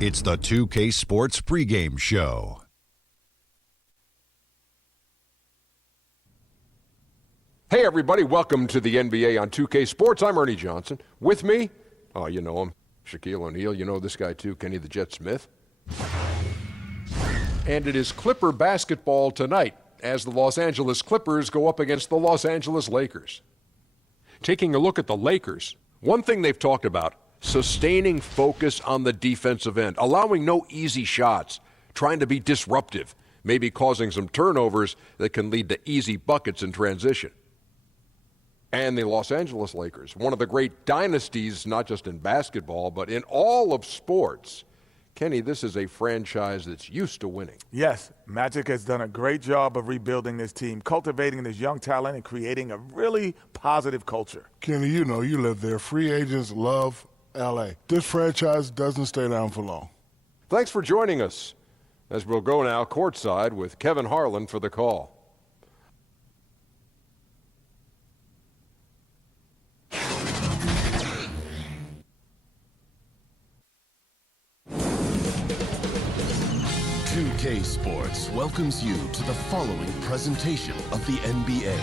It's the 2K Sports pregame show. Hey everybody, welcome to the NBA on 2K Sports. I'm Ernie Johnson. With me, oh you know him, Shaquille O'Neal. You know this guy too, Kenny the Jet Smith. And it is Clipper basketball tonight as the Los Angeles Clippers go up against the Los Angeles Lakers. Taking a look at the Lakers, one thing they've talked about, sustaining focus on the defensive end, allowing no easy shots, trying to be disruptive, maybe causing some turnovers that can lead to easy buckets in transition. And the Los Angeles Lakers, one of the great dynasties, not just in basketball, but in all of sports. Kenny, this is a franchise that's used to winning. Yes, Magic has done a great job of rebuilding this team, cultivating this young talent and creating a really positive culture. Kenny, you know you live there. Free agents love L.A. This franchise doesn't stay down for long. Thanks for joining us as we'll go now courtside with Kevin Harlan for the call. K Sports welcomes you to the following presentation of the NBA.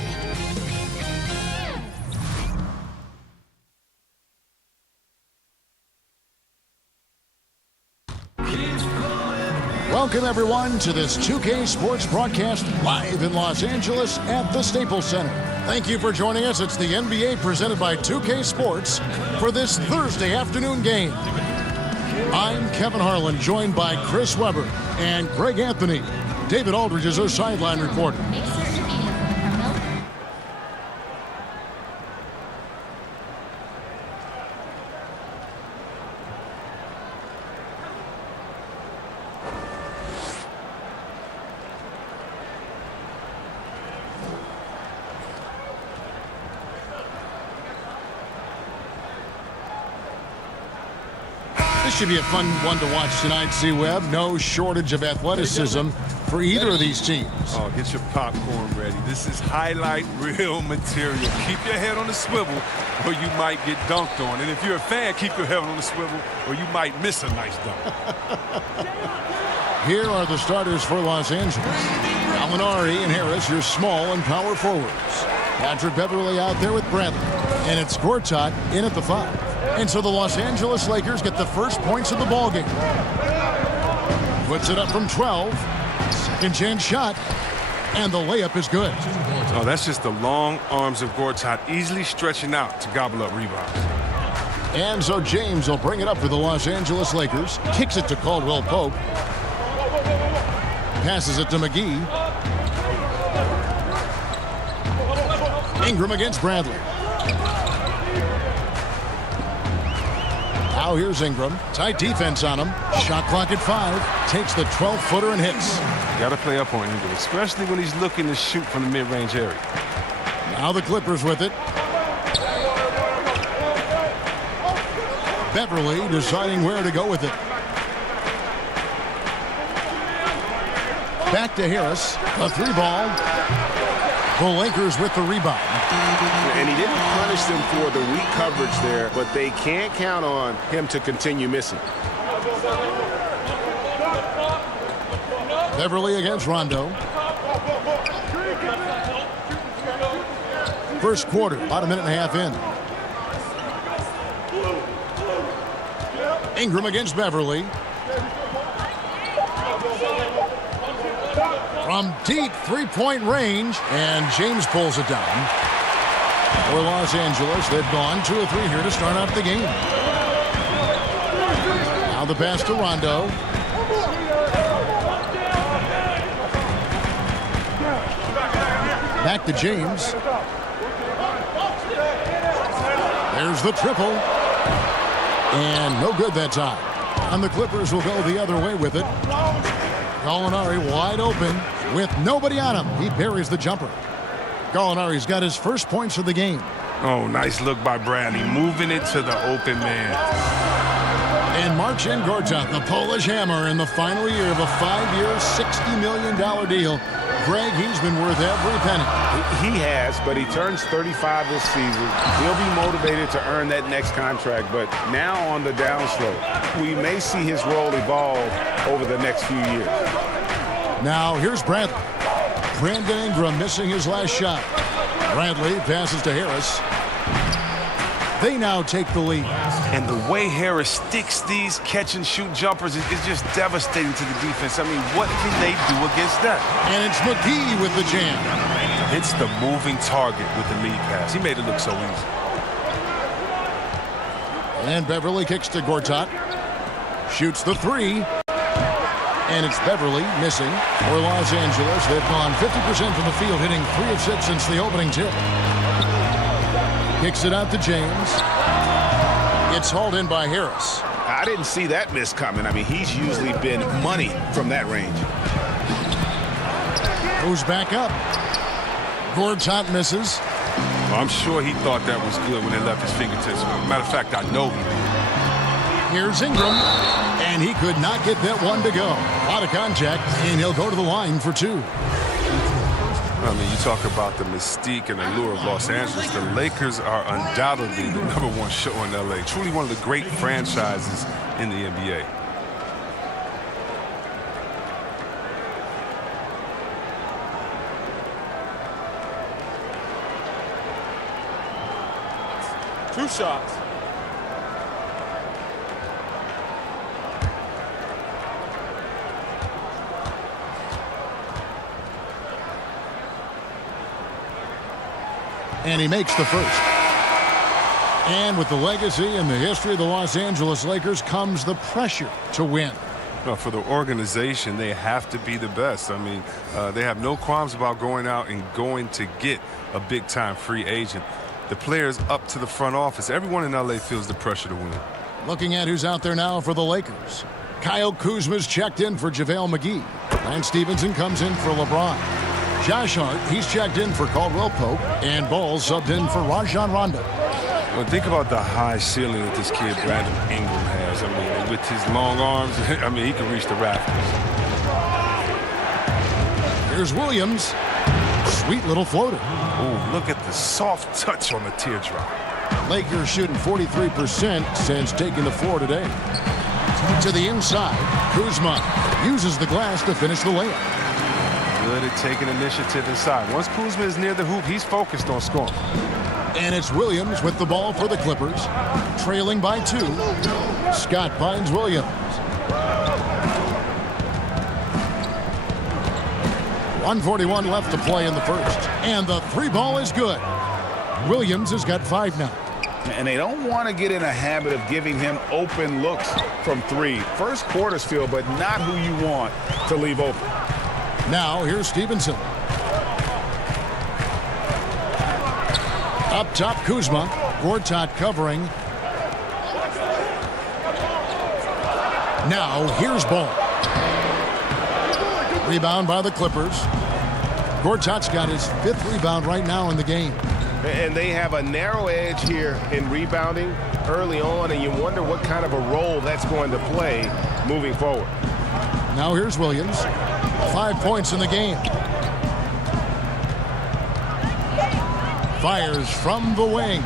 Welcome, everyone, to this 2K Sports broadcast live in Los Angeles at the Staples Center. Thank you for joining us. It's the NBA presented by 2K Sports for this Thursday afternoon game. I'm Kevin Harlan, joined by Chris Webber and Greg Anthony. David Aldridge is our sideline reporter. This should be a fun one to watch tonight, C-Web. No shortage of athleticism for either of these teams. Oh, get your popcorn ready. This is highlight reel material. Keep your head on the swivel or you might get dunked on. And if you're a fan, keep your head on the swivel or you might miss a nice dunk. Here are the starters for Los Angeles. Gallinari and Harris, your small and power forwards. Patrick Beverley out there with Bradley. And it's Gortat in at the 5. And so the Los Angeles Lakers get the first points of the ballgame. Puts it up from 12. Second chance shot. And the layup is good. Oh, that's just the long arms of Gortat easily stretching out to gobble up rebounds. And so James will bring it up for the Los Angeles Lakers. Kicks it to Caldwell Pope. Passes it to McGee. Ingram against Bradley. Now here's Ingram. Tight defense on him. Shot clock at 5. Takes the 12-footer and hits. You got to play up on Ingram, especially when he's looking to shoot from the mid-range area. Now the Clippers with it. Beverley deciding where to go with it. Back to Harris. A 3-ball. The Lakers with the rebound. And he didn't punish them for the weak coverage there, but they can't count on him to continue missing. Beverley against Rondo. First quarter, about a minute and a half in. Ingram against Beverley. From deep three-point range, and James pulls it down. For Los Angeles, they've gone 2 of 3 here to start out the game. Now the pass to Rondo. Back to James. There's the triple. And no good that time. And the Clippers will go the other way with it. Gallinari wide open with nobody on him. He buries the jumper. Gallinari's got his first points of the game. Oh, nice look by Bradley, moving it to the open man. And Marcin Gortat, the Polish hammer, in the final year of a 5-year, $60 million deal. Greg, he's been worth every penny. He has, but he turns 35 this season. He'll be motivated to earn that next contract, but now on the downslope, we may see his role evolve over the next few years. Now, here's Bradley. Brandon Ingram missing his last shot. Bradley passes to Harris. They now take the lead. And the way Harris sticks these catch-and-shoot jumpers is just devastating to the defense. I mean, what can they do against that? And it's McGee with the jam. Hits the moving target with the lead pass. He made it look so easy. And Beverly kicks to Gortat. Shoots the three. And it's Beverly missing for Los Angeles. They've gone 50% from the field, hitting 3 of 6 since the opening tip. Kicks it out to James. It's hauled in by Harris. I didn't see that miss coming. I mean, he's usually been money from that range. Goes back up. Gortat misses. Well, I'm sure he thought that was good when they left his fingertips. Matter of fact, I know he did. Here's Ingram. And he could not get that one to go. A lot of contact, and he'll go to the line for 2. I mean, you talk about the mystique and allure of Los Angeles. The Lakers are undoubtedly the #1 show in L.A. Truly one of the great franchises in the NBA. Two shots. And he makes the first. And with the legacy and the history of the Los Angeles Lakers comes the pressure to win. Well, for the organization, they have to be the best. I mean, they have no qualms about going out and going to get a big-time free agent. The players up to the front office, everyone in L.A. feels the pressure to win. Looking at who's out there now for the Lakers. Kyle Kuzma's checked in for JaVale McGee. Lance Stevenson comes in for LeBron. Josh Hart, he's checked in for Caldwell Pope, and Ball subbed in for Rajon Rondo. Well, think about the high ceiling that this kid, Brandon Ingram, has. I mean, with his long arms, I mean, he can reach the rafters. Here's Williams. Sweet little floater. Oh, look at the soft touch on the teardrop. Lakers shooting 43% since taking the floor today. To the inside, Kuzma uses the glass to finish the layup. Good at taking initiative inside. Once Kuzma is near the hoop, he's focused on scoring. And it's Williams with the ball for the Clippers, trailing by 2. Scott finds Williams. 1:41 left to play in the first. And the 3-ball is good. Williams has got 5 now. And they don't want to get in a habit of giving him open looks from 3. First quarter's feel, but not who you want to leave open. Now, here's Stevenson. Up top, Kuzma. Gortat covering. Now, here's Ball. Rebound by the Clippers. Gortat's got his 5th rebound right now in the game. And they have a narrow edge here in rebounding early on, and you wonder what kind of a role that's going to play moving forward. Now here's Williams. 5 points in the game. Fires from the wing.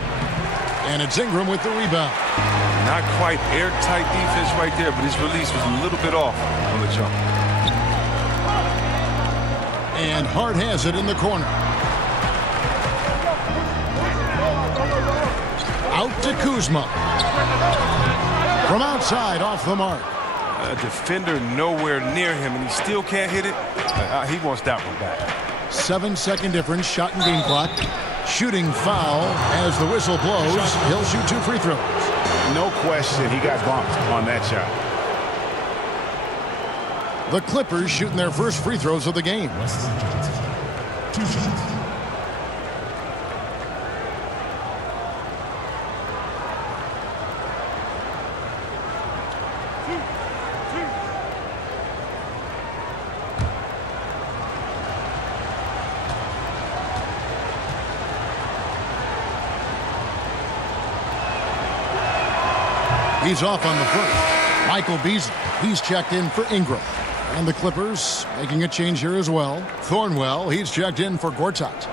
And it's Ingram with the rebound. Not quite airtight defense right there, but his release was a little bit off on the jump. And Hart has it in the corner. Out to Kuzma. From outside, off the mark. A defender nowhere near him, and he still can't hit it. He wants that one back. 7-second difference, shot and game clock. Shooting foul as the whistle blows. He'll shoot 2 free throws. No question, he got bumped on that shot. The Clippers shooting their first free throws of the game. 2 shots. He's off on the first. Michael Beasley, he's checked in for Ingram. And the Clippers making a change here as well. Thornwell, he's checked in for Gortat.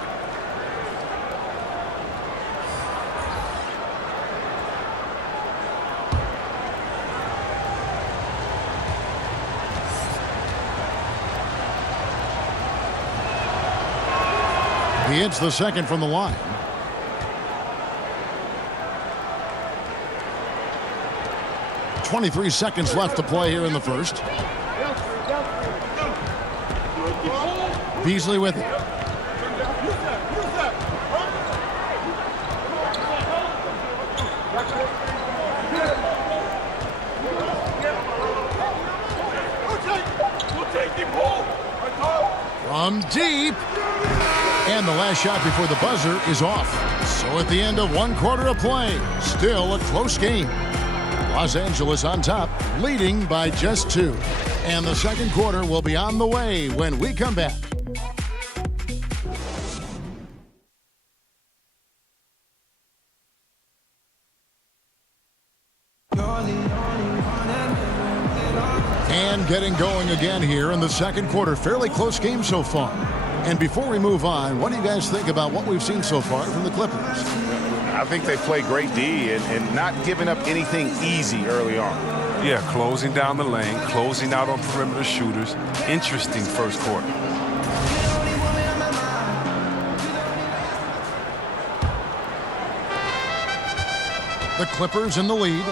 He hits the second from the line. .23 seconds left to play here in the first. Beasley with it. From deep. And the last shot before the buzzer is off. So at the end of 1 quarter of play, still a close game. Los Angeles on top, leading by just 2. And the second quarter will be on the way when we come back. And getting going again here in the second quarter. Fairly close game so far. And before we move on, what do you guys think about what we've seen so far from the Clippers? I think they play great D and not giving up anything easy early on. Yeah, closing down the lane, closing out on perimeter shooters. Interesting first quarter. The Clippers in the lead.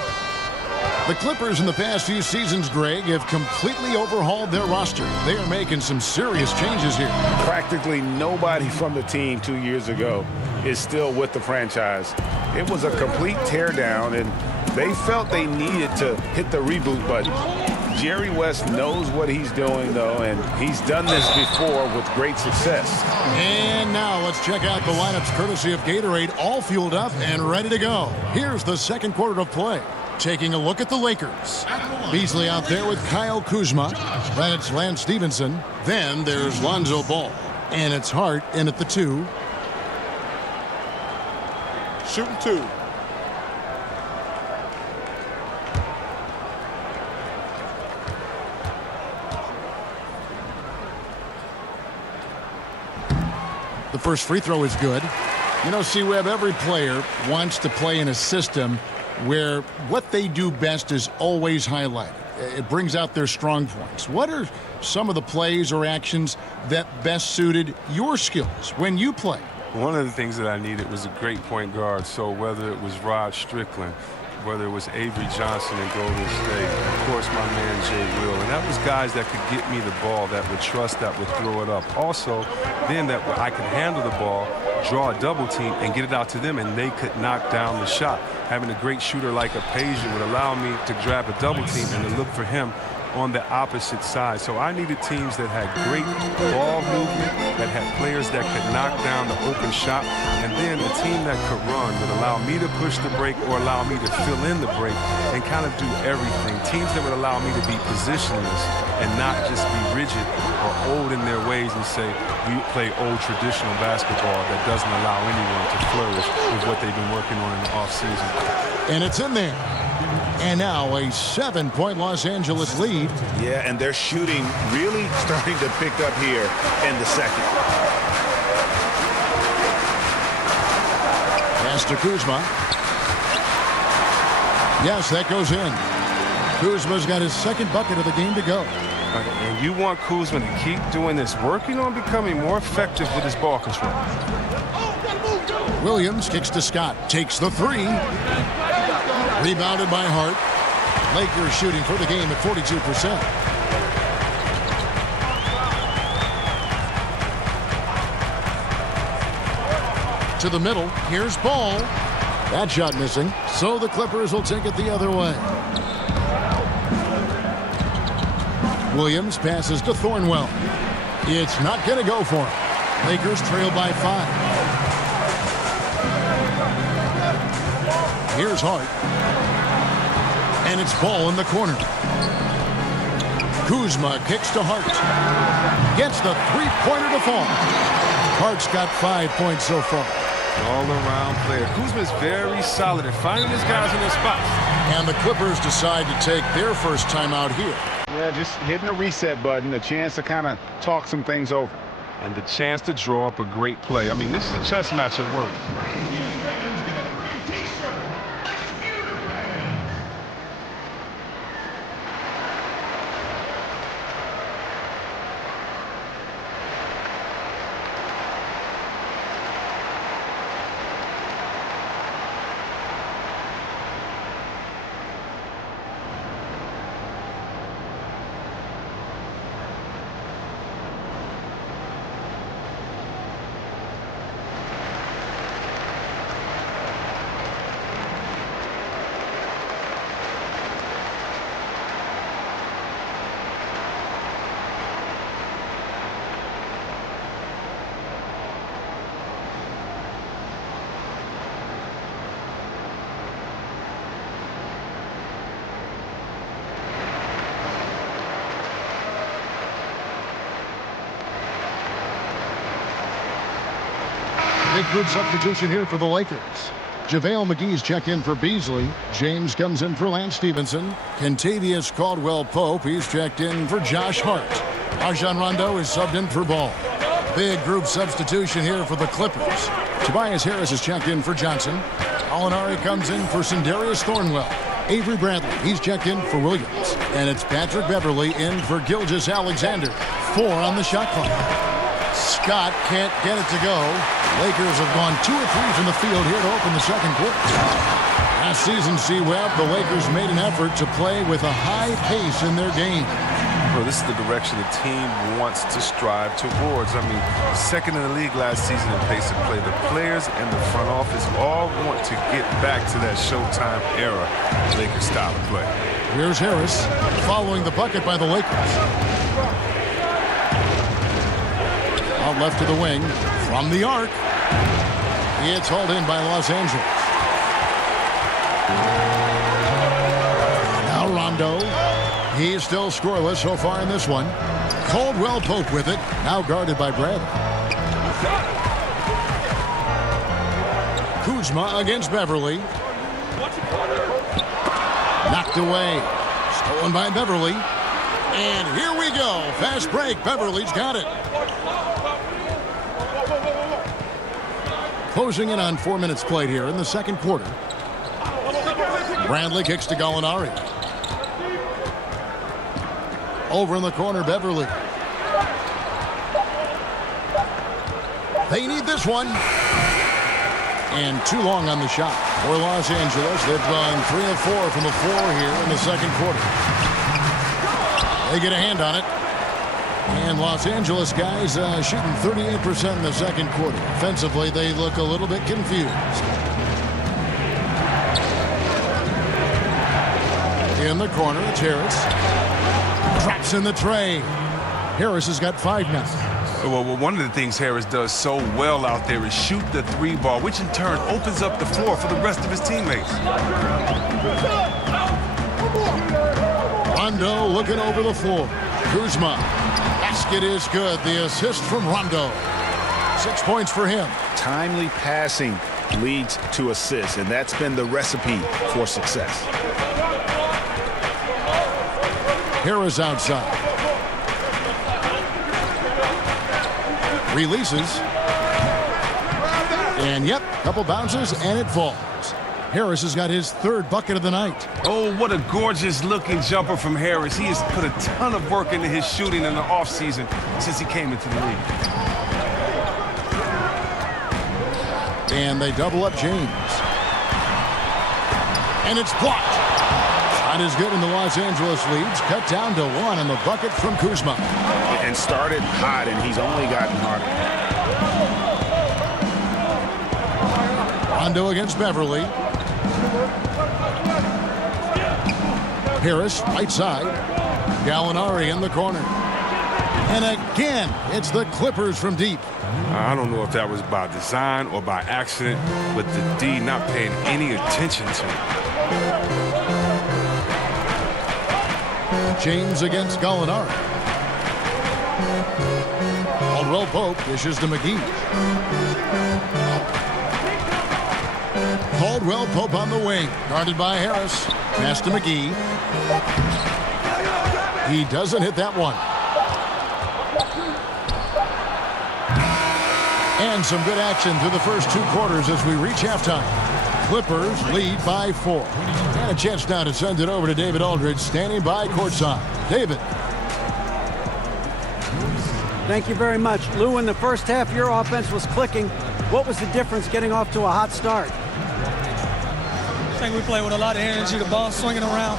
The Clippers in the past few seasons, Greg, have completely overhauled their roster. They are making some serious changes here. Practically nobody from the team 2 years ago is still with the franchise. It was a complete teardown, and they felt they needed to hit the reboot button. Jerry West knows what he's doing, though, and he's done this before with great success. And now let's check out the lineups courtesy of Gatorade, all fueled up and ready to go. Here's the second quarter of play. Taking a look at the Lakers. Beasley out there with Kyle Kuzma. Then it's Lance Stevenson. Then there's Lonzo Ball. And it's Hart in at the 2. Shooting 2. The first free throw is good. You know, C-Web, every player wants to play in a system where what they do best is always highlighted. It brings out their strong points. What are some of the plays or actions that best suited your skills when you play? One of the things that I needed was a great point guard. So whether it was Rod Strickland, whether it was Avery Johnson in Golden State, of course my man Jay Will, and that was guys that could get me the ball, that would trust, that would throw it up. Also, then that I could handle the ball, draw a double team, and get it out to them, and they could knock down the shot. Having a great shooter like Apasia would allow me to grab a double team and to look for him on the opposite side. So I needed teams that had great ball movement, that had players that could knock down the open shot, and then a team that could run, that allow me to push the break or allow me to fill in the break and kind of do everything. Teams that would allow me to be positionless and not just be rigid or old in their ways and say, we play old traditional basketball that doesn't allow anyone to flourish with what they've been working on in the offseason. And it's in there. And now a 7-point Los Angeles lead. Yeah, and their shooting really starting to pick up here in the second. Pass to Kuzma. Yes, that goes in. Kuzma's got his second bucket of the game to go. And you want Kuzma to keep doing this, working on becoming more effective with his ball control. Williams kicks to Scott, takes the 3. Rebounded by Hart. Lakers shooting for the game at 42%. To the middle. Here's Ball. That shot missing. So the Clippers will take it the other way. Williams passes to Thornwell. It's not going to go for him. Lakers trail by 5. Here's Hart. And it's Ball in the corner. Kuzma kicks to Hart. Gets the 3-pointer to fall. Hart's got 5 points so far. All-around player. Kuzma is very solid at finding his guys in their spots. And the Clippers decide to take their first timeout here. Yeah, just hitting the reset button, a chance to kind of talk some things over. And the chance to draw up a great play. I mean, this is a chess match at work. Big group substitution here for the Lakers. JaVale McGee's checked in for Beasley. James comes in for Lance Stevenson. Kentavious Caldwell-Pope, he's checked in for Josh Hart. Rajon Rondo is subbed in for Ball. Big group substitution here for the Clippers. Tobias Harris is checked in for Johnson. Gallinari comes in for Sindarius Thornwell. Avery Bradley, he's checked in for Williams. And it's Patrick Beverley in for Gilgeous-Alexander. 4 on the shot clock. Scott can't get it to go. Lakers have gone 2 of 3 from the field here to open the second quarter. Last season, C-Web, the Lakers made an effort to play with a high pace in their game. Well, this is the direction the team wants to strive towards. I mean, second in the league last season in pace of play. The players and the front office all want to get back to that Showtime era Lakers style of play. Here's Harris following the bucket by the Lakers. Out left to the wing from the arc. It's hauled in by Los Angeles. Now Rondo. He's still scoreless so far in this one. Caldwell-Pope with it. Now guarded by Bradley. Kuzma against Beverley. Knocked away. Stolen by Beverley. And here we go. Fast break. Beverley's got it. Closing in on 4 minutes played here in the second quarter. Bradley kicks to Gallinari. Over in the corner, Beverley. They need this one. And too long on the shot for Los Angeles. They've gone 3 of 4 from the floor here in the second quarter. They get a hand on it. And Los Angeles guys shooting 38% in the second quarter. Offensively, they look a little bit confused. In the corner, it's Harris. Drops in the tray. Harris has got 5 now. Well, one of the things Harris does so well out there is shoot the 3 ball, which in turn opens up the floor for the rest of his teammates. Rondo looking over the floor. Kuzma. Basket is good. The assist from Rondo. 6 points for him. Timely passing leads to assists, and that's been the recipe for success. Harris outside. Releases. And yep, couple bounces, and it falls. Harris has got his 3rd bucket of the night. Oh, what a gorgeous looking jumper from Harris. He has put a ton of work into his shooting in the offseason since he came into the league. And they double up James. And it's blocked. Shot is good, and the Los Angeles leads. Cut down to 1 on the bucket from Kuzma. And started hot, and he's only gotten harder. Rondo against Beverley. Harris, right side. Gallinari in the corner. And again, it's the Clippers from deep. I don't know if that was by design or by accident, but the D not paying any attention to it. James against Gallinari. Caldwell-Pope dishes to McGee. Caldwell Pope on the wing. Guarded by Harris. Pass to McGee. He doesn't hit that one. And some good action through the first 2 quarters as we reach halftime. Clippers lead by 4. And a chance now to send it over to David Aldridge, standing by courtside. David. Thank you very much. Lou, in the first half, your offense was clicking. What was the difference getting off to a hot start? I think we play with a lot of energy, the ball swinging around.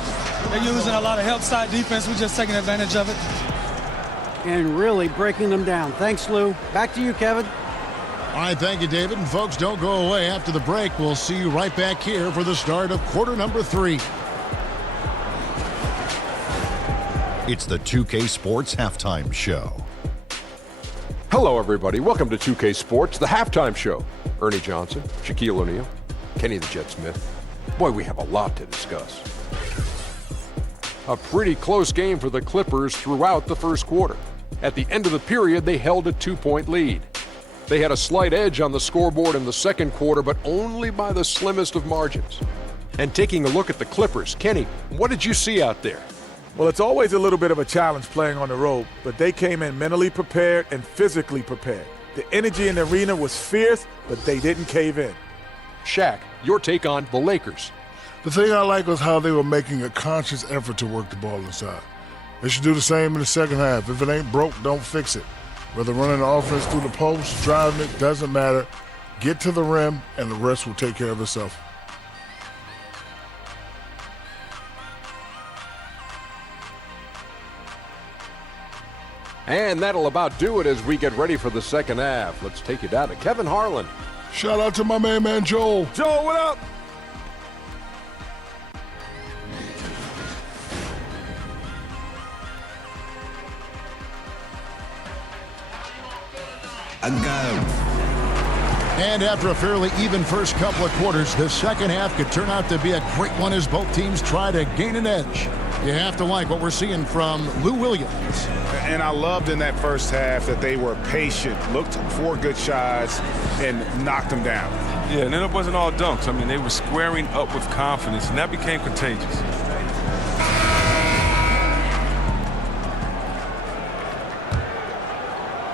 They're using a lot of help side defense. We're just taking advantage of it. And really breaking them down. Thanks, Lou. Back to you, Kevin. All right, thank you, David. And folks, don't go away. After the break, we'll see you right back here for the start of quarter number 3. It's the 2K Sports Halftime Show. Hello, everybody. Welcome to 2K Sports, the halftime show. Ernie Johnson, Shaquille O'Neal, Kenny the Jet Smith. Boy, we have a lot to discuss. A pretty close game for the Clippers throughout the first quarter. At the end of the period, they held a 2-point lead. They had a slight edge on the scoreboard in the second quarter, but only by the slimmest of margins. And taking a look at the Clippers, Kenny, what did you see out there? Well, it's always a little bit of a challenge playing on the road, but they came in mentally prepared and physically prepared. The energy in the arena was fierce, but they didn't cave in. Shaq, your take on the Lakers. The thing I like was how they were making a conscious effort to work the ball inside. They should do the same in the second half. If it ain't broke, don't fix it. Whether running the offense through the post, driving it, doesn't matter. Get to the rim, and the rest will take care of itself. And that'll about do it as we get ready for the second half. Let's take you down to Kevin Harlan. Shout out to my man Joel. Joel, what up? And after a fairly even first couple of quarters, the second half could turn out to be a great one as both teams try to gain an edge. You have to like what we're seeing from Lou Williams. And I loved in that first half that they were patient, looked for good shots, and knocked them down. Yeah, and then it wasn't all dunks. I mean, they were squaring up with confidence, and that became contagious.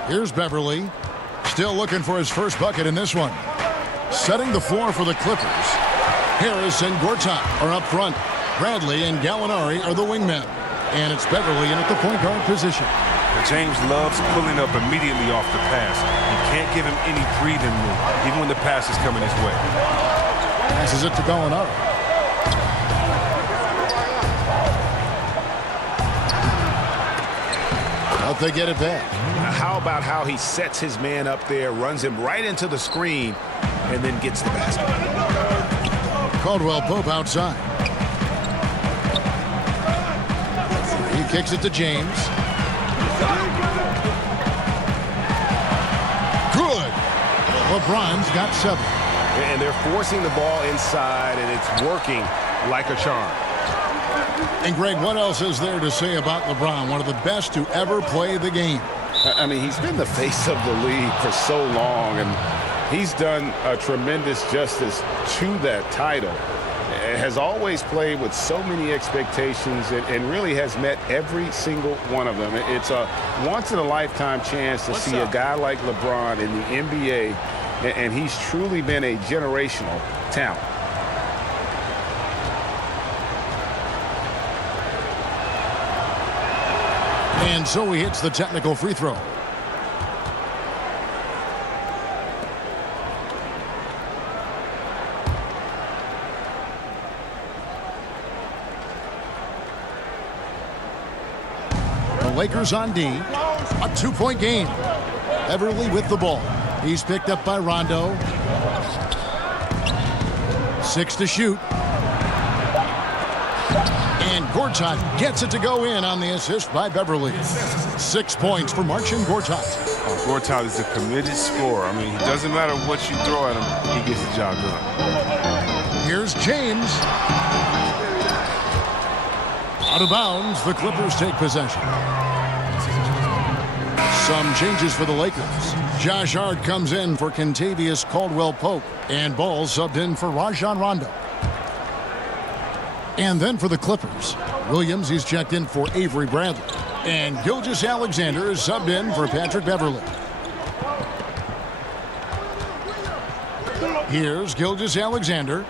Here's Beverly. Still looking for his first bucket in this one. Setting the floor for the Clippers. Harris and Gortat are up front. Bradley and Gallinari are the wingmen. And it's Beverly in at the point guard position. James loves pulling up immediately off the pass. You can't give him any breathing room, even when the pass is coming his way. Passes it to Gallinari. But they get it back. How about how he sets his man up there, runs him right into the screen, and then gets the basket. Caldwell Pope outside. He kicks it to James. Good. LeBron's got 7. And they're forcing the ball inside, and it's working like a charm. And Greg, what else is there to say about LeBron? One of the best to ever play the game. I mean, he's been the face of the league for so long, and he's done a tremendous justice to that title. Has always played with so many expectations and really has met every single one of them. It's a once-in-a-lifetime chance to see a guy like LeBron in the NBA, and he's truly been a generational talent. And so he hits the technical free throw. The Lakers on D. A 2-point game. Beverly with the ball. He's picked up by Rondo. 6 to shoot. And Gortat gets it to go in on the assist by Beverly. 6 points for Marcin Gortat. Oh, Gortat is a committed scorer. I mean, it doesn't matter what you throw at him, he gets the job done. Here's James. Out of bounds, the Clippers take possession. Some changes for the Lakers. Josh Hart comes in for Kentavious Caldwell-Pope, and Ball subbed in for Rajon Rondo. And then for the Clippers, Williams, he's checked in for Avery Bradley. And Gilgeous-Alexander is subbed in for Patrick Beverley. Here's Gilgeous-Alexander.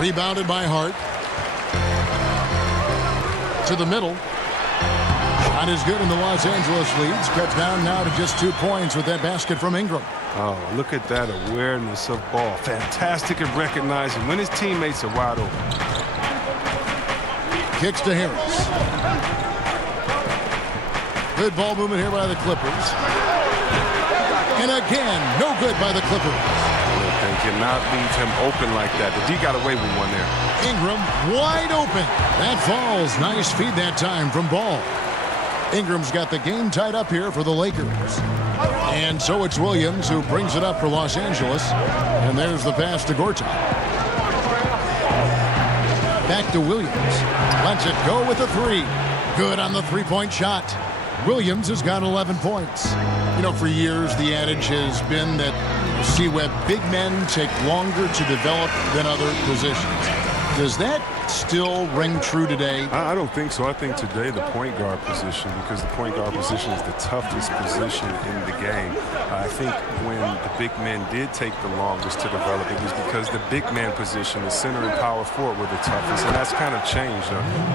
Rebounded by Hart. To the middle. Shot is good, and the Los Angeles leads. Cut down now to just 2 points with that basket from Ingram. Oh, look at that awareness of ball. Fantastic at recognizing when his teammates are wide open. Kicks to Harris. Good ball movement here by the Clippers. And again, no good by the Clippers. They cannot leave him open like that. The D got away with one there. Ingram wide open. That falls. Nice feed that time from Ball. Ingram's got the game tied up here for the Lakers. And so it's Williams who brings it up for Los Angeles. And there's the pass to Gortat. Back to Williams. Lets it go with a three. Good on the three-point shot. Williams has got 11 points. You know, for years, the adage has been that C-Web big men take longer to develop than other positions. Does that still ring true today? I don't think so. I think today the point guard position, because the point guard position is the toughest position in the game. I think when the big men did take the longest to develop, it was because the big man position, the center and power forward, were the toughest, and that's kind of changed.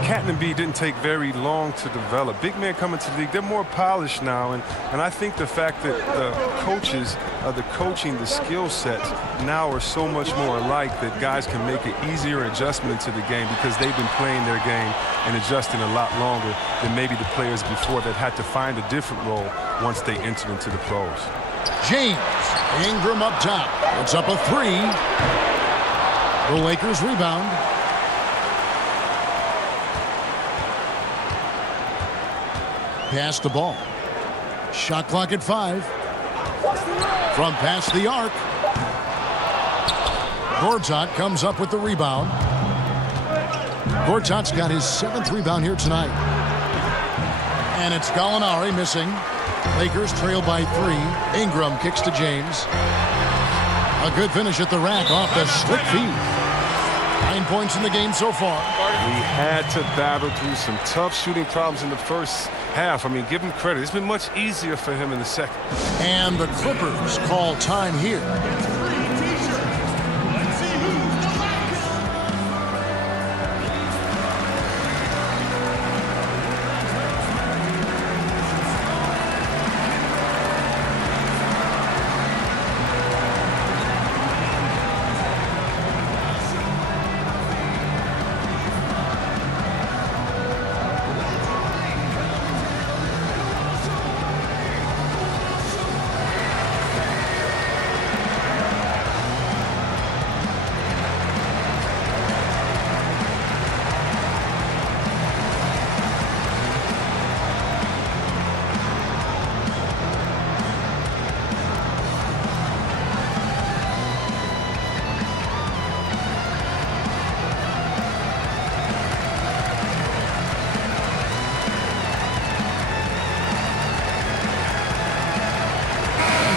Catton and B didn't take very long to develop. Big men coming to the league, they're more polished now, and I think the fact that the coaches, the coaching, the skill sets now are so much more alike that guys can make an easier adjustment into the game because they've been playing their game and adjusting a lot longer than maybe the players before that had to find a different role once they entered into the pros. James. Ingram up top. It's up a three. The Lakers rebound. Pass the ball. Shot clock at 5. From past the arc. Gortat comes up with the rebound. Gortat's got his 7th rebound here tonight. And it's Gallinari missing. Lakers trail by 3. Ingram kicks to James. A good finish at the rack off the slick feed. 9 points in the game so far. We had to battle through some tough shooting problems in the first half. I mean, give him credit. It's been much easier for him in the second. And the Clippers call time here.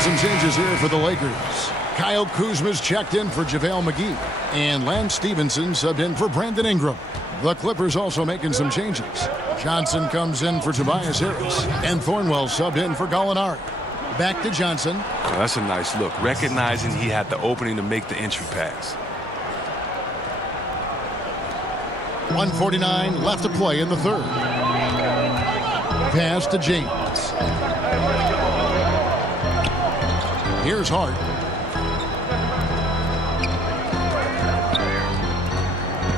Some changes here for the Lakers. Kyle Kuzma's checked in for JaVale McGee. And Lance Stevenson subbed in for Brandon Ingram. The Clippers also making some changes. Johnson comes in for Tobias Harris. And Thornwell subbed in for Gallinari. Back to Johnson. Well, that's a nice look. Recognizing he had the opening to make the entry pass. 1:49 left to play in the third. Pass to James. Here's Hart.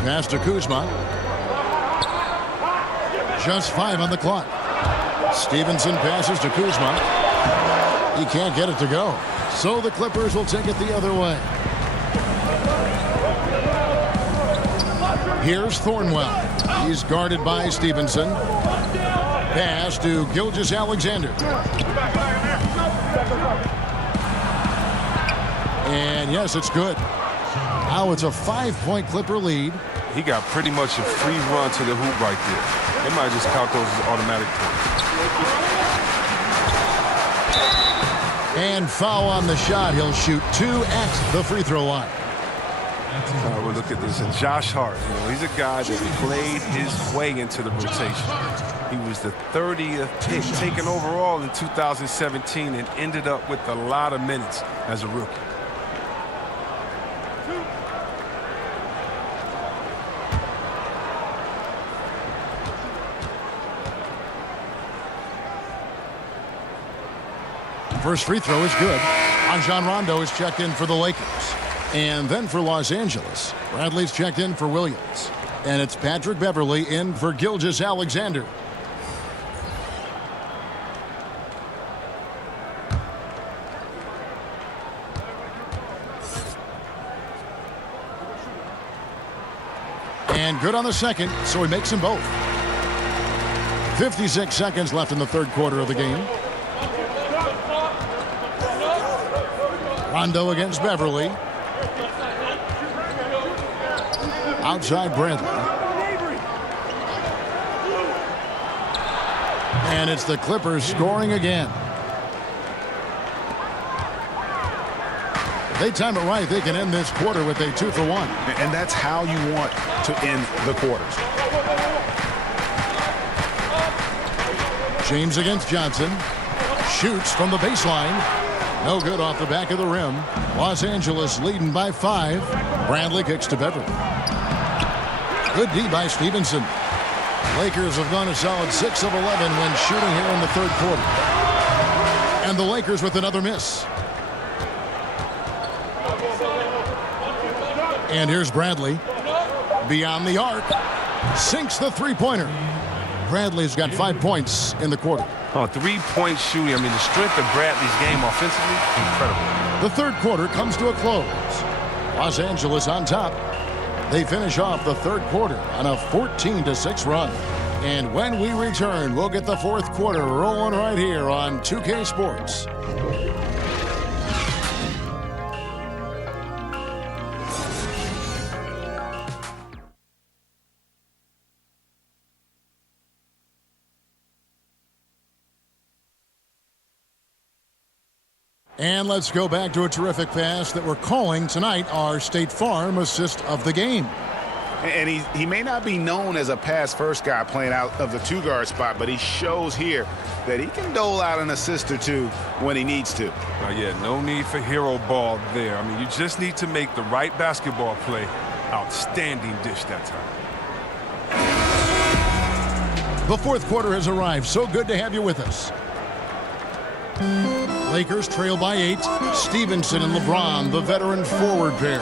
Pass to Kuzma. Just 5 on the clock. Stevenson passes to Kuzma. He can't get it to go. So the Clippers will take it the other way. Here's Thornwell. He's guarded by Stevenson. Pass to Gilgeous-Alexander. And yes, it's good. Now it's a 5-point Clipper lead. He got pretty much a free run to the hoop right there. They might just count those as automatic points. And foul on the shot. He'll shoot 2 at the free throw line. We'll look at this. And Josh Hart, he's a guy that played his way into the rotation. He was the 30th pick taken overall in 2017 and ended up with a lot of minutes as a rookie. First free throw is good. Rajon Rondo is checked in for the Lakers. And then for Los Angeles, Bradley's checked in for Williams. And it's Patrick Beverley in for Gilgeous-Alexander. And good on the second, so he makes them both. 56 seconds left in the third quarter of the game. Rondo against Beverley. Outside Bradley. And it's the Clippers scoring again. If they time it right, they can end this quarter with a 2-for-1. And that's how you want to end the quarters. James against Johnson. Shoots from the baseline. No good off the back of the rim. Los Angeles leading by 5. Bradley kicks to Beverley. Good D by Stevenson. Lakers have gone a solid 6 of 11 when shooting here in the third quarter. And the Lakers with another miss. And here's Bradley. Beyond the arc. Sinks the three-pointer. Bradley's got 5 points in the quarter. Oh, three-point shooting. I mean, the strength of Bradley's game offensively, incredible. The third quarter comes to a close. Los Angeles on top. They finish off the third quarter on a 14-6 run. And when we return, we'll get the fourth quarter rolling right here on 2K Sports. And let's go back to a terrific pass that we're calling tonight our State Farm assist of the game. And he may not be known as a pass-first guy playing out of the two-guard spot, but he shows here that he can dole out an assist or two when he needs to. Yeah, no need for hero ball there. I mean, you just need to make the right basketball play. Outstanding dish that time. The fourth quarter has arrived. So good to have you with us. Lakers trail by 8. Stevenson and LeBron, the veteran forward pair.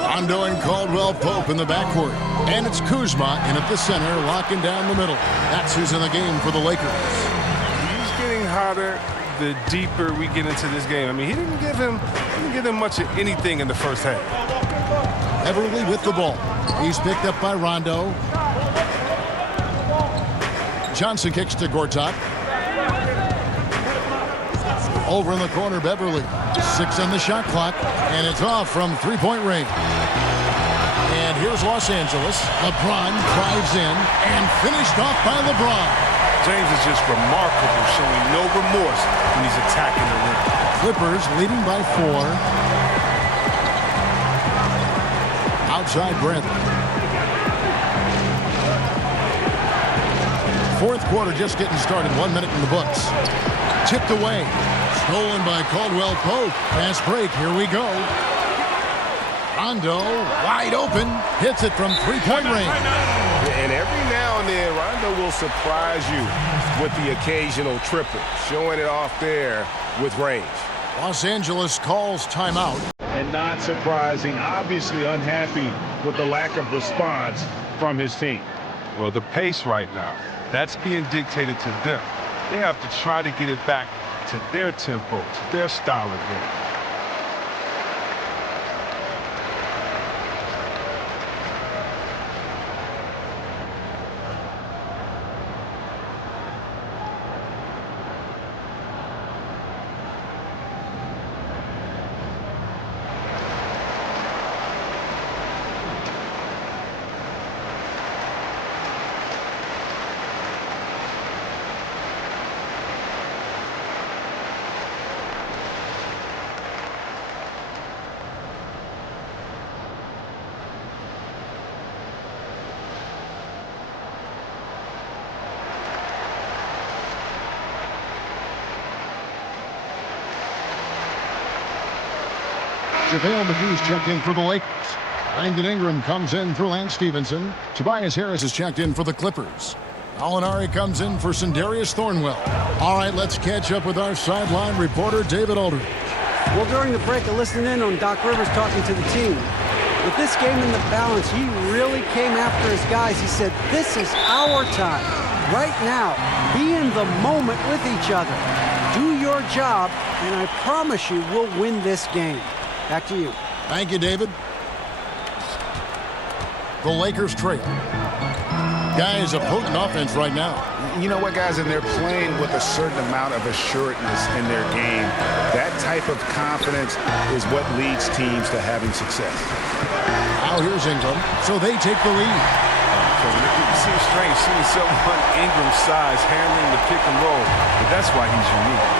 Rondo and Caldwell Pope in the backcourt. And it's Kuzma in at the center, locking down the middle. That's who's in the game for the Lakers. He's getting hotter the deeper we get into this game. I mean, he didn't give him much of anything in the first half. Beverley with the ball. He's picked up by Rondo. Johnson kicks to Gortat. Over in the corner, Beverley. 6 on the shot clock, and it's off from three-point range. And here's Los Angeles. LeBron drives in and finished off by LeBron. James is just remarkable, showing no remorse when he's attacking the rim. Clippers leading by 4. Outside Bradley. Fourth quarter just getting started. 1 minute in the books. Tipped away. Stolen by Caldwell Pope. Fast break. Here we go. Rondo wide open. Hits it from three-point range. And every now and then, Rondo will surprise you with the occasional triple, showing it off there with range. Los Angeles calls timeout. And not surprising, obviously unhappy with the lack of response from his team. Well, the pace right now, that's being dictated to them. They have to try to get it back to their tempo, to their style of game. JaVale McGee's checked in for the Lakers. Brandon Ingram comes in for Lance Stevenson. Tobias Harris is checked in for the Clippers. Gallinari comes in for Sindarius Thornwell. All right, let's catch up with our sideline reporter, David Aldridge. Well, during the break, I listened in on Doc Rivers talking to the team. With this game in the balance, he really came after his guys. He said, this is our time. Right now, be in the moment with each other. Do your job, and I promise you we'll win this game. Back to you. Thank you, David. The Lakers trail. Guys, a potent offense right now. You know what, guys? And they're playing with a certain amount of assuredness in their game. That type of confidence is what leads teams to having success. Now here's Ingram, so they take the lead. It seems strange seeing someone Ingram's size handling the pick and roll, but that's why he's unique.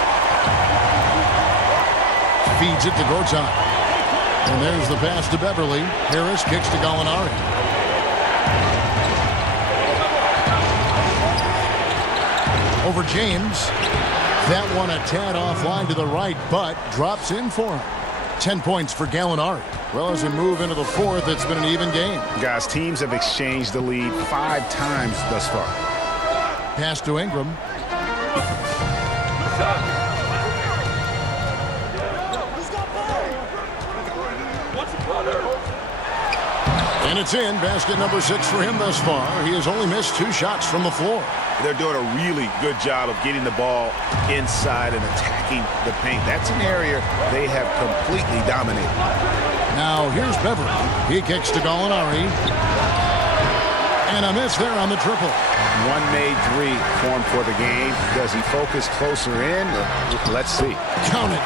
Feeds it to Gortat. And there's the pass to Beverly. Harris kicks to Gallinari. Over James. That one a tad offline to the right, but drops in for him. 10 points for Gallinari. Well, as we move into the fourth, it's been an even game. Guys, teams have exchanged the lead 5 times thus far. Pass to Ingram. And it's in. Basket number 6 for him thus far. He has only missed 2 shots from the floor. They're doing a really good job of getting the ball inside and attacking the paint. That's an area they have completely dominated. Now here's Beverly. He kicks to Gallinari. And a miss there on the triple. One made 3 formed for the game. Does he focus closer in? Let's see. Count it.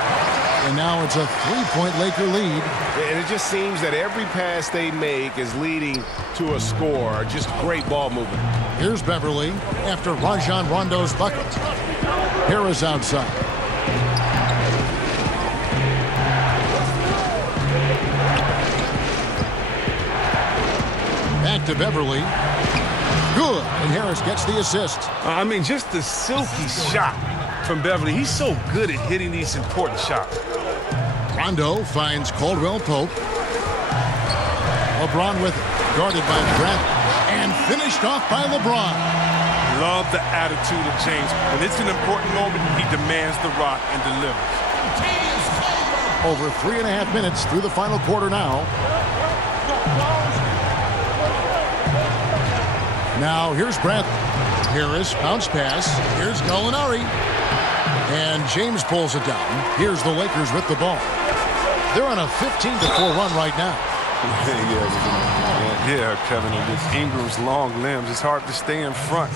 And now it's a 3-point Laker lead. And it just seems that every pass they make is leading to a score. Just great ball movement. Here's Beverly after Rajon Rondo's bucket. Harris outside. Back to Beverly. Good. And Harris gets the assist. I mean, just the silky shot from Beverly. He's so good at hitting these important shots. Rondo finds Caldwell Pope. LeBron with it. Guarded by Bradley. And finished off by LeBron. Love the attitude of James. When it's an important moment, he demands the rock and delivers. Over 3.5 minutes through the final quarter now. Now here's Bradley. Harris, bounce pass. Here's Gallinari. And James pulls it down. Here's the Lakers with the ball. They're on a 15-4 run right now. Yeah, Kevin, against Ingram's long limbs, it's hard to stay in front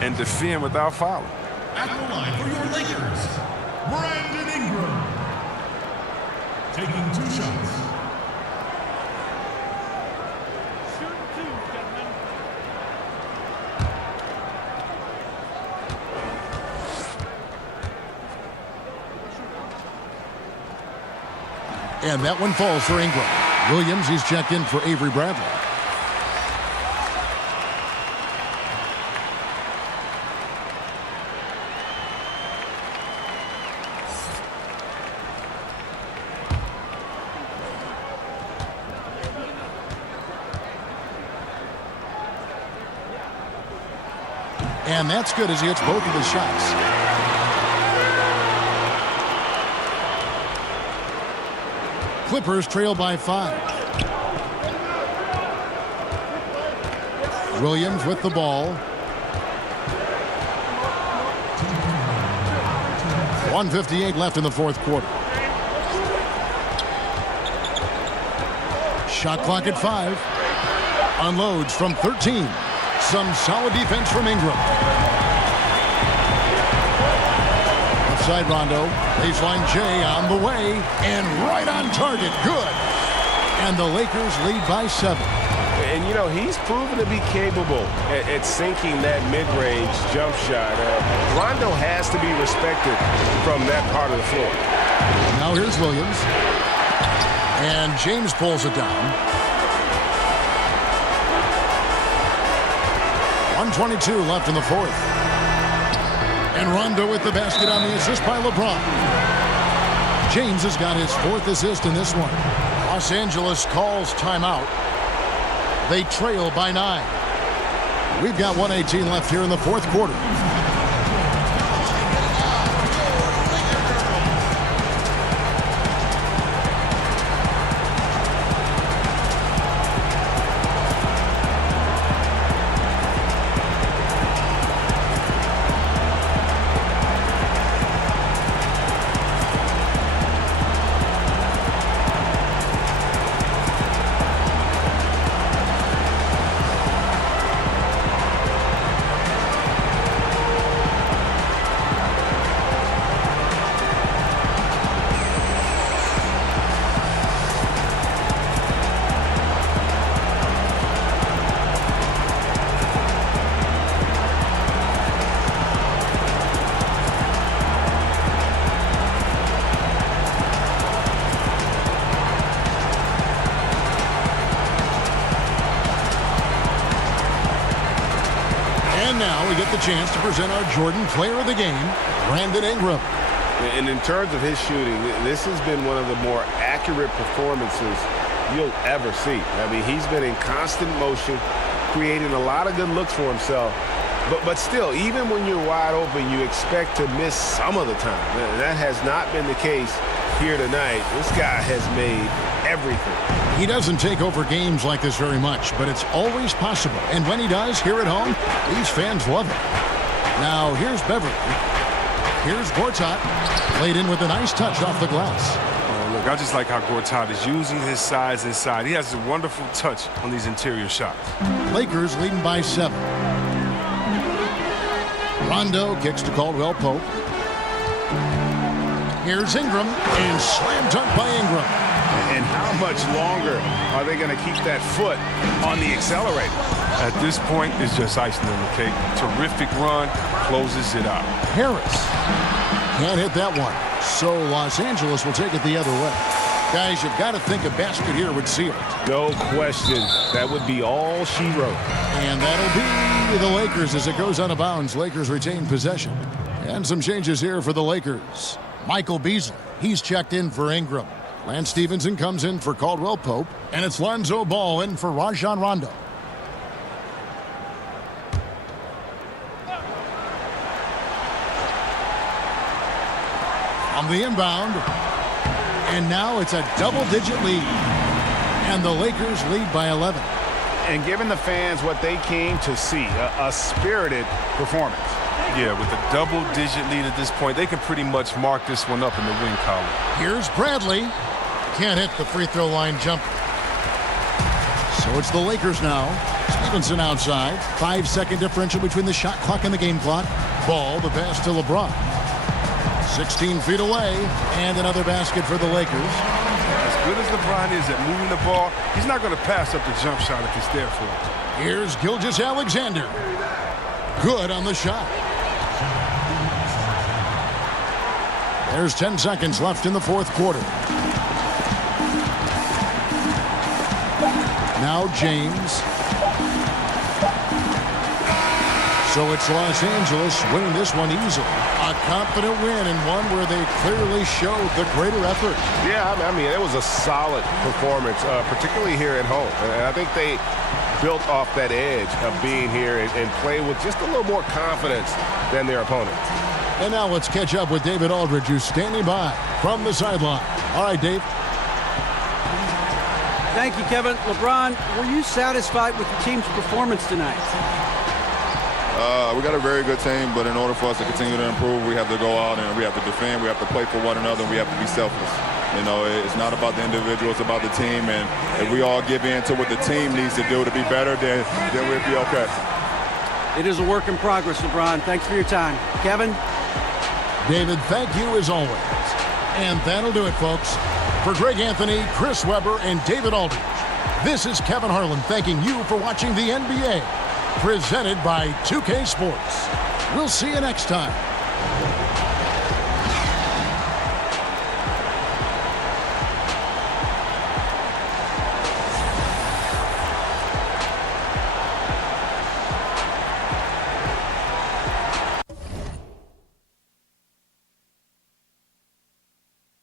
and defend without fouling. At the line for your Lakers, Brandon Ingram. Taking 2 shots. And that one falls for Ingram. Williams, he's checked in for Avery Bradley. And that's good as he hits both of his shots. Clippers trail by 5. Williams with the ball. 1:58 left in the fourth quarter. Shot clock at 5. Unloads from 13. Some solid defense from Ingram. Outside Rondo. Baseline Jay on the way. And right on target. Good. And the Lakers lead by 7. And, you know, he's proven to be capable at sinking that mid-range jump shot. Rondo has to be respected from that part of the floor. Now here's Williams. And James pulls it down. 1:22 left in the fourth. And Rondo with the basket on the assist by LeBron. James has got his 4th assist in this one. Los Angeles calls timeout. They trail by 9. We've got 1:18 left here in the fourth quarter. Now we get the chance to present our Jordan Player of the Game, Brandon Ingram. And in terms of his shooting, this has been one of the more accurate performances you'll ever see. I mean, he's been in constant motion, creating a lot of good looks for himself. But still, even when you're wide open, you expect to miss some of the time. That has not been the case here tonight. This guy has made everything. He doesn't take over games like this very much, but it's always possible. And when he does, here at home, these fans love it. Now, here's Beverly. Here's Gortat. Played in with a nice touch off the glass. Oh, look, I just like how Gortat is using his size inside. He has a wonderful touch on these interior shots. Lakers leading by 7. Rondo kicks to Caldwell Pope. Here's Ingram, and slam dunk by Ingram. And how much longer are they going to keep that foot on the accelerator? At this point, it's just icing on the cake. Terrific run, closes it out. Harris can't hit that one. So Los Angeles will take it the other way. Guys, you've got to think a basket here would seal it. No question. That would be all she wrote. And that'll be the Lakers as it goes out of bounds. Lakers retain possession. And some changes here for the Lakers. Michael Beasley, he's checked in for Ingram. Lance Stevenson comes in for Caldwell Pope. And it's Lonzo Ball in for Rajon Rondo. On the inbound. And now it's a double-digit lead. And the Lakers lead by 11. And giving the fans what they came to see, a spirited performance. Yeah, with a double-digit lead at this point, they can pretty much mark this one up in the win column. Here's Bradley. Can't hit the free throw line jumper. So it's the Lakers now. Stevenson outside. 5-second differential between the shot clock and the game clock. Ball, the pass to LeBron. 16 feet away, and another basket for the Lakers. As good as LeBron is at moving the ball, he's not going to pass up the jump shot if it's there for him. Here's Gilgeous-Alexander. Good on the shot. There's 10 seconds left in the fourth quarter. Now James. So it's Los Angeles winning this one easily. A confident win and one where they clearly showed the greater effort. Yeah, I mean, it was a solid performance, particularly here at home. And I think they built off that edge of being here and play with just a little more confidence than their opponent. And now let's catch up with David Aldridge, who's standing by from the sideline. All right, Dave. Thank you, Kevin. LeBron, were you satisfied with the team's performance tonight? We got a very good team, but in order for us to continue to improve, we have to go out and we have to defend, we have to play for one another, and we have to be selfless. You know, it's not about the individual, it's about the team, and if we all give in to what the team needs to do to be better, then we'll be okay. It is a work in progress, LeBron. Thanks for your time. Kevin? David, thank you as always. And that'll do it, folks. For Greg Anthony, Chris Webber, and David Aldridge, this is Kevin Harlan thanking you for watching the NBA, presented by 2K Sports. We'll see you next time.